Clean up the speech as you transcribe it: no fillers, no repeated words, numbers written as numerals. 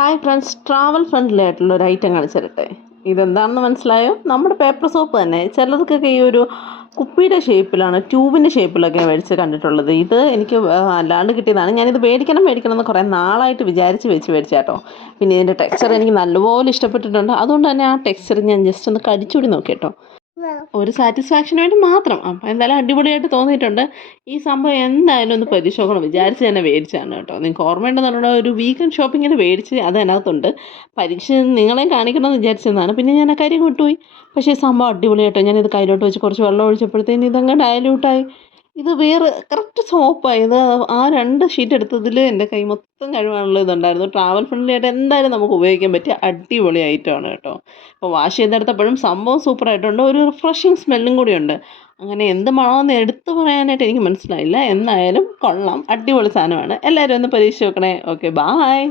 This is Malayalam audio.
ഹായ് ഫ്രണ്ട്സ്, ട്രാവൽ ഫ്രണ്ട്ലി ആയിട്ടുള്ള ഒരു ഐറ്റം കാണിച്ചു തരട്ടെ. ഇതെന്താണെന്ന് മനസ്സിലായോ? നമ്മുടെ പേപ്പർ സോപ്പ് തന്നെ. ചിലർക്കൊക്കെ ഈ ഒരു കുപ്പിയുടെ ഷേപ്പിലാണ്, ട്യൂബിൻ്റെ ഷേപ്പിലൊക്കെ മേടിച്ച് കണ്ടിട്ടുള്ളത്. ഇത് എനിക്ക് അല്ലാണ്ട് കിട്ടിയതാണ്. ഞാനിത് മേടിക്കണം എന്ന് കുറേ നാളായിട്ട് വിചാരിച്ച് മേടിച്ചാട്ടോ. പിന്നെ ഇതിൻ്റെ ടെക്സ്ചർ എനിക്ക് നല്ലപോലെ ഇഷ്ടപ്പെട്ടിട്ടുണ്ട്. അതുകൊണ്ട് തന്നെ ആ ടെക്സ്ചർ ഞാൻ ജസ്റ്റ് ഒന്ന് കടിച്ചുകൂടി നോക്കിട്ടോ, ഒരു സാറ്റിസ്ഫാക്ഷന് വേണ്ടി മാത്രം. അപ്പം എന്തായാലും അടിപൊളിയായിട്ട് തോന്നിയിട്ടുണ്ട്. ഈ സംഭവം എന്തായാലും ഒന്ന് പരീക്ഷ നോക്കണം വിചാരിച്ച് തന്നെ മേടിച്ചാണ് കേട്ടോ. നിങ്ങൾക്ക് ഓർമ്മയുണ്ടെന്നുള്ള ഒരു വീക്കെൻഡ് ഷോപ്പിങ്ങിന് മേടിച്ച് അത് അതിനകത്തുണ്ട്. പരീക്ഷ നിങ്ങളെയും കാണിക്കണമെന്ന് വിചാരിച്ചതാണ്. പിന്നെ ഞാൻ ആ കാര്യം കൊണ്ടുപോയി. പക്ഷേ ഈ സംഭവം അടിപൊളിയായിട്ടോ. ഞാനിത് കയ്യിലോട്ട് വെച്ച് കുറച്ച് വെള്ളം ഒഴിച്ചപ്പോഴത്തേന് ഇതങ്ങ് ഡയലൂട്ടായി. ഇത് വേറെ കറക്റ്റ് സോപ്പായി. ഇത് ആ 2 ഷീറ്റ് എടുത്തതിൽ എൻ്റെ കൈ മൊത്തം കഴുകാനുള്ള ഇതുണ്ടായിരുന്നു. ട്രാവൽ ഫ്രണ്ട്ലി ആയിട്ട് എന്തായാലും നമുക്ക് ഉപയോഗിക്കാൻ പറ്റിയ അടിപൊളി ഐറ്റമാണ് കേട്ടോ. അപ്പോൾ വാഷ് ചെയ്തെടുത്തപ്പോഴും സംഭവം സൂപ്പറായിട്ടുണ്ട്. ഒരു റിഫ്രഷിങ് സ്മെല്ലും കൂടിയുണ്ട്. അങ്ങനെ എന്ത് മണമെന്ന് എടുത്തു പറയാനായിട്ട് എനിക്ക് മനസ്സിലായില്ല. എന്തായാലും കൊള്ളാം, അടിപൊളി സാധനമാണ്. എല്ലാവരും ഒന്ന് പരീക്ഷിച്ച് നോക്കണേ. Okay, bye.